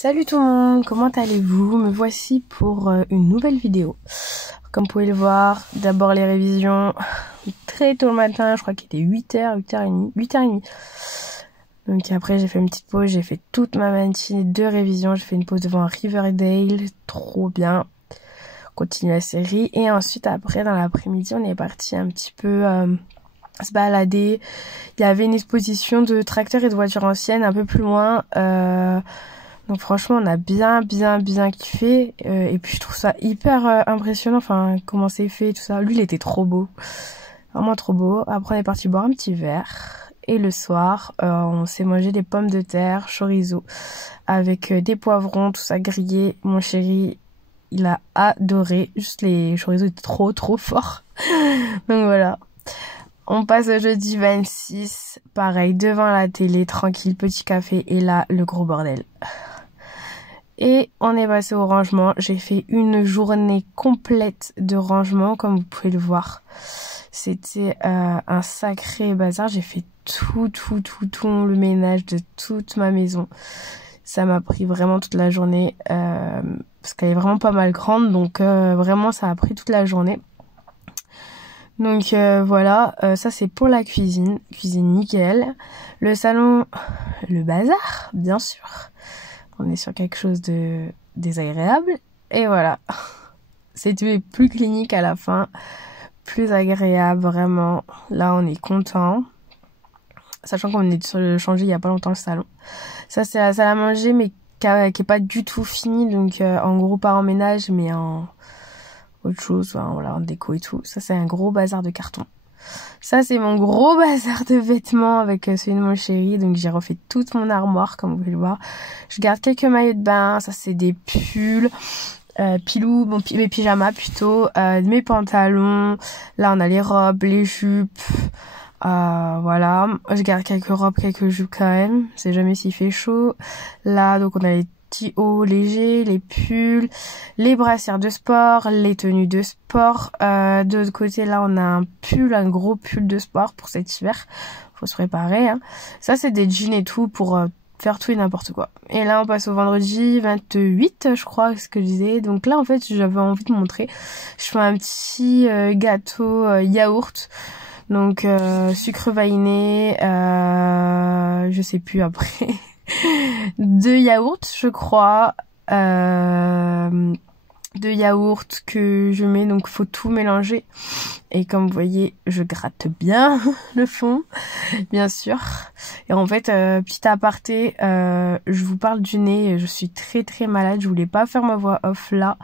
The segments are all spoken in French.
Salut tout le monde, comment allez-vous? Me voici pour une nouvelle vidéo. Comme vous pouvez le voir, d'abord les révisions très tôt le matin, je crois qu'il était 8h, 8h30, 8h30. Donc après j'ai fait une petite pause, j'ai fait toute ma matinée de révision, j'ai fait une pause devant Riverdale, trop bien. Continue la série et ensuite après dans l'après-midi on est parti un petit peu se balader. Il y avait une exposition de tracteurs et de voitures anciennes un peu plus loin. Donc franchement on a bien kiffé et puis je trouve ça hyper impressionnant, enfin comment c'est fait tout ça. Lui il était trop beau, vraiment trop beau. Après on est parti boire un petit verre et le soir on s'est mangé des pommes de terre chorizo avec des poivrons, tout ça grillé. Mon chéri il a adoré, juste les chorizo étaient trop forts. Donc voilà. On passe au jeudi 26, pareil, devant la télé, tranquille, petit café, et là, le gros bordel. Et on est passé au rangement. J'ai fait une journée complète de rangement, comme vous pouvez le voir. C'était un sacré bazar. J'ai fait tout le ménage de toute ma maison. Ça m'a pris vraiment toute la journée, parce qu'elle est vraiment pas mal grande, donc vraiment ça a pris toute la journée. Donc voilà, ça c'est pour la cuisine nickel. Le salon, le bazar, bien sûr. On est sur quelque chose de désagréable. Et voilà, c'était plus clinique à la fin, plus agréable vraiment. Là on est content. Sachant qu'on est sur le changer il y a pas longtemps le salon. Ça c'est la salle à manger mais qui est pas du tout finie. Donc en gros pas en ménage mais en autre chose, enfin, voilà, en déco et tout. Ça c'est un gros bazar de carton. Ça c'est mon gros bazar de vêtements avec celui de mon chéri. Donc j'ai refait toute mon armoire comme vous pouvez le voir. Je garde quelques maillots de bain. Ça c'est des pulls, pilou, mes pyjamas plutôt, mes pantalons. Là on a les robes, les jupes. Voilà, je garde quelques robes, quelques jupes quand même. C'est jamais s'il fait chaud. Là donc on a les petits hauts légers, les pulls, les brassières de sport, les tenues de sport. De l'autre côté là on a un gros pull de sport pour cet hiver. Faut se préparer, hein. Ça c'est des jeans et tout pour faire tout et n'importe quoi. Et là on passe au vendredi 28 je crois, ce que je disais. Donc là en fait j'avais envie de montrer. Je fais un petit gâteau yaourt. Donc sucre vanillé, je sais plus après. 2 yaourts je crois. 2 yaourts que je mets, donc faut tout mélanger. Et comme vous voyez, je gratte bien le fond, bien sûr. Et en fait, petit aparté, je vous parle du nez, je suis très malade. Je voulais pas faire ma voix off là,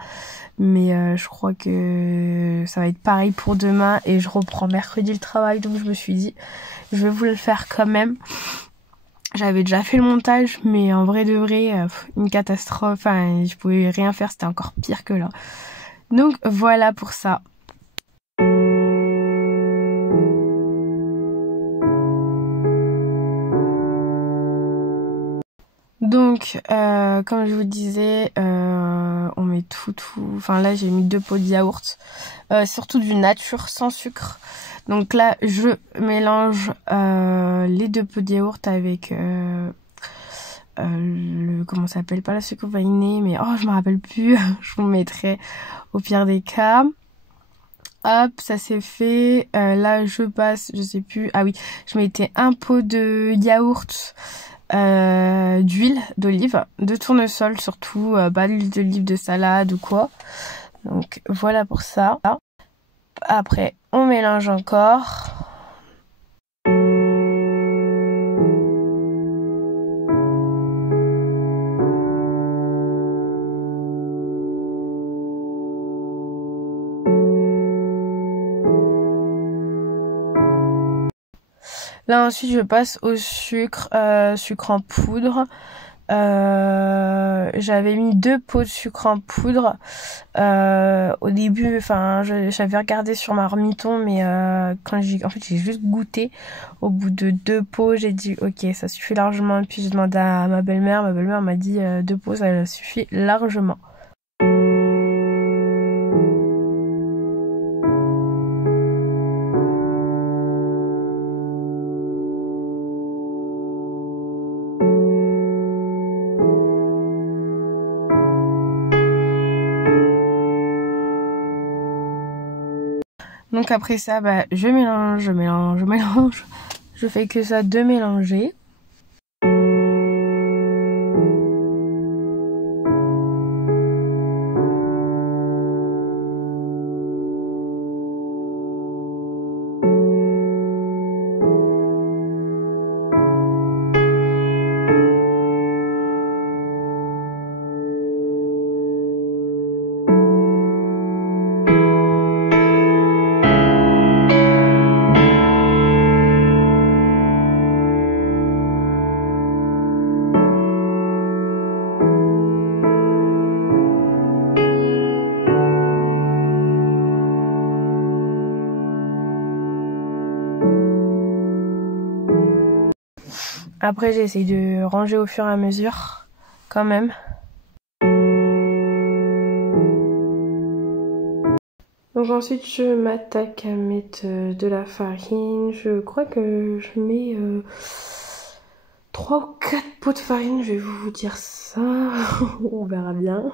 mais je crois que ça va être pareil pour demain. Et je reprends mercredi le travail, donc je me suis dit, je vais vous le faire quand même. J'avais déjà fait le montage, mais en vrai de vrai, une catastrophe. Enfin, je pouvais rien faire, c'était encore pire que là. Donc voilà pour ça. Donc, comme je vous disais, on met tout. Enfin là, j'ai mis 2 pots de yaourt, surtout du nature sans sucre. Donc là, je mélange les 2 pots de yaourt avec comment ça s'appelle, pas la sucre vanillée, mais oh je me rappelle plus. Je vous le mettrai au pire des cas. Hop, ça c'est fait. Là je passe, je sais plus, ah oui, je mettais un pot de yaourt, d'huile d'olive, de tournesol surtout, pas d'huile d'olive de salade ou quoi. Donc voilà pour ça. Après on mélange encore. Là ensuite je passe au sucre, sucre en poudre. J'avais mis 2 pots de sucre en poudre. Au début, enfin, j'avais regardé sur ma marmiton, mais en fait, j'ai juste goûté. Au bout de 2 pots, j'ai dit ok, ça suffit largement. Puis j'ai demandé à ma belle-mère. Ma belle-mère m'a dit 2 pots, ça suffit largement. Donc après ça, bah, je mélange, je mélange, je mélange. Je fais que ça de mélanger. Après j'essaye de ranger au fur et à mesure, quand même. Donc ensuite je m'attaque à mettre de la farine. Je crois que je mets 3 ou 4 pots de farine, je vais vous dire ça. On verra bien.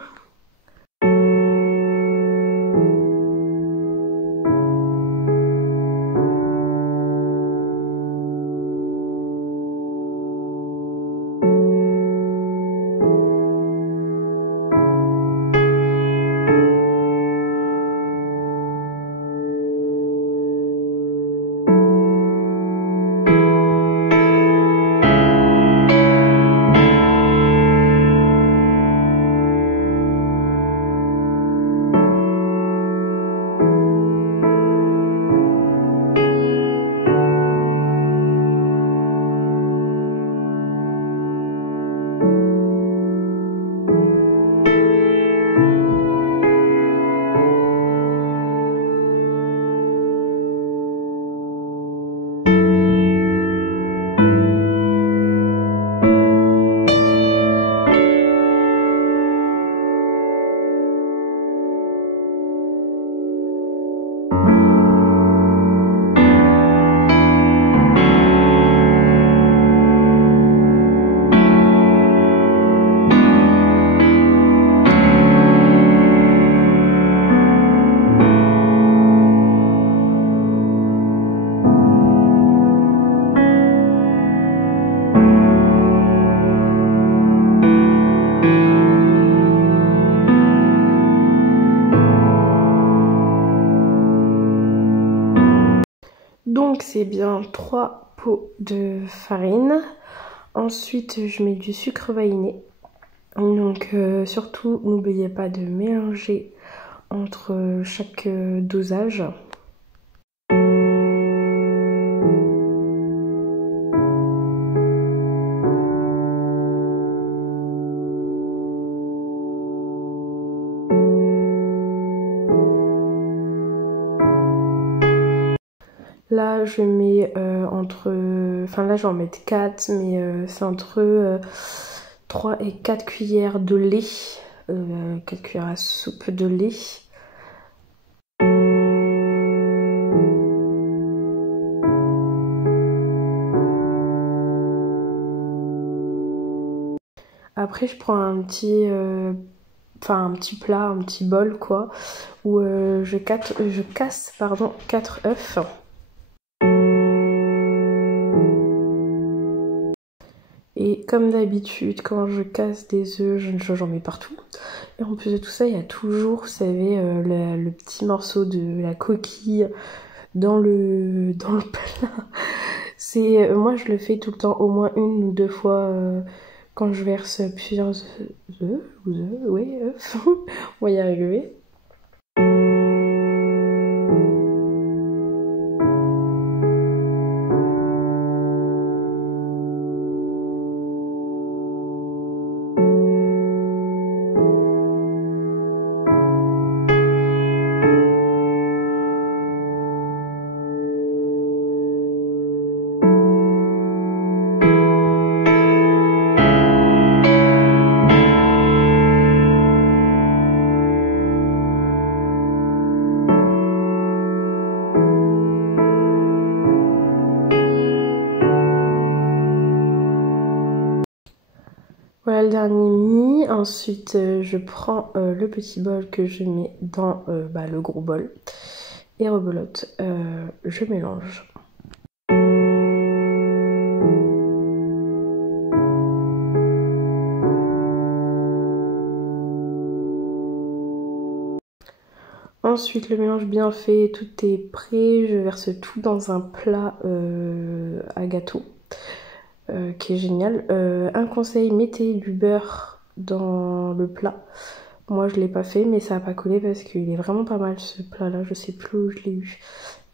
Donc c'est bien 3 pots de farine. Ensuite je mets du sucre vanillé. Donc surtout n'oubliez pas de mélanger entre chaque dosage. Là je mets enfin là je vais en mettre 4, mais c'est entre 3 et 4 cuillères de lait, 4 cuillères à soupe de lait. Après je prends un petit plat, un petit bol quoi, où je casse 4 œufs. Et comme d'habitude, quand je casse des œufs, j'en mets partout. Et en plus de tout ça, il y a toujours, vous savez, le petit morceau de la coquille dans le plat. Moi, je le fais tout le temps, au moins 1 ou 2 fois quand je verse plusieurs œufs. Oui, œufs. On va y arriver. Voilà le dernier mis. Ensuite, je prends le petit bol que je mets dans le gros bol. et rebelote. Je mélange. Ensuite, le mélange bien fait, tout est prêt. Je verse tout dans un plat à gâteau qui est génial. Un conseil, mettez du beurre dans le plat. Moi, je ne l'ai pas fait, mais ça n'a pas collé parce qu'il est vraiment pas mal ce plat-là. Je sais plus où je l'ai eu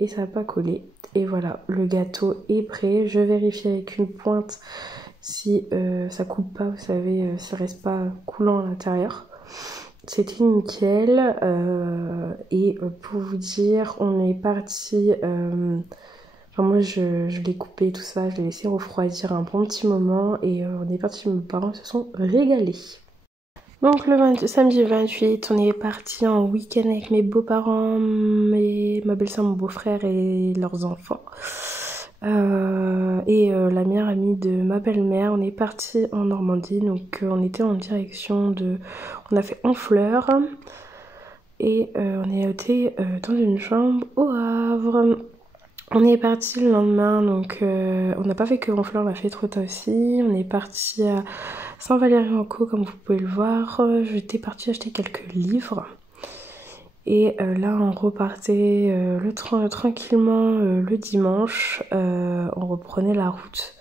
et ça n'a pas collé. Et voilà, le gâteau est prêt. Je vérifie avec une pointe si ça coupe pas, vous savez, ça reste pas coulant à l'intérieur. C'était nickel. Et pour vous dire, on est parti. Enfin, moi, je l'ai coupé, tout ça. Je l'ai laissé refroidir un bon petit moment. Et on est parti. Mes parents se sont régalés. Donc le samedi 28, on est parti en week-end avec mes beaux-parents, ma belle-sœur, mon beau-frère et leurs enfants. La meilleure amie de ma belle-mère. On est parti en Normandie, donc on était en direction de... On a fait Honfleur et on est été dans une chambre au Havre. On est parti le lendemain, donc on n'a pas fait que Honfleur, on a fait Trotta aussi. On est parti à Saint-Valery-en-Caux, comme vous pouvez le voir. J'étais partie acheter quelques livres. Et là, on repartait tranquillement le dimanche. On reprenait la route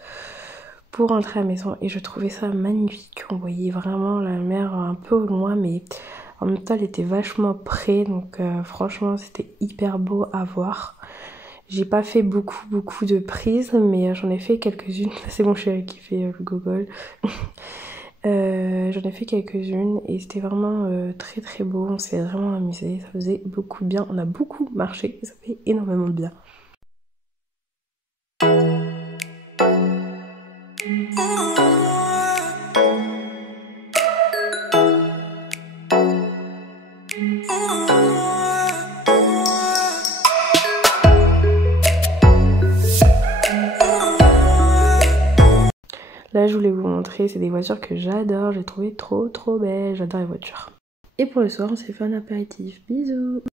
pour rentrer à la maison. Et je trouvais ça magnifique. On voyait vraiment la mer un peu au loin, mais en même temps, elle était vachement près. Donc franchement, c'était hyper beau à voir. J'ai pas fait beaucoup de prises, mais j'en ai fait quelques-unes. C'est mon chéri qui fait le gogol. J'en ai fait quelques-unes et c'était vraiment très beau. On s'est vraiment amusé, ça faisait beaucoup de bien. On a beaucoup marché, ça fait énormément de bien. Là, je voulais vous montrer, c'est des voitures que j'adore, j'ai trouvé trop belles, j'adore les voitures. Et pour le soir, on s'est fait un apéritif. Bisous!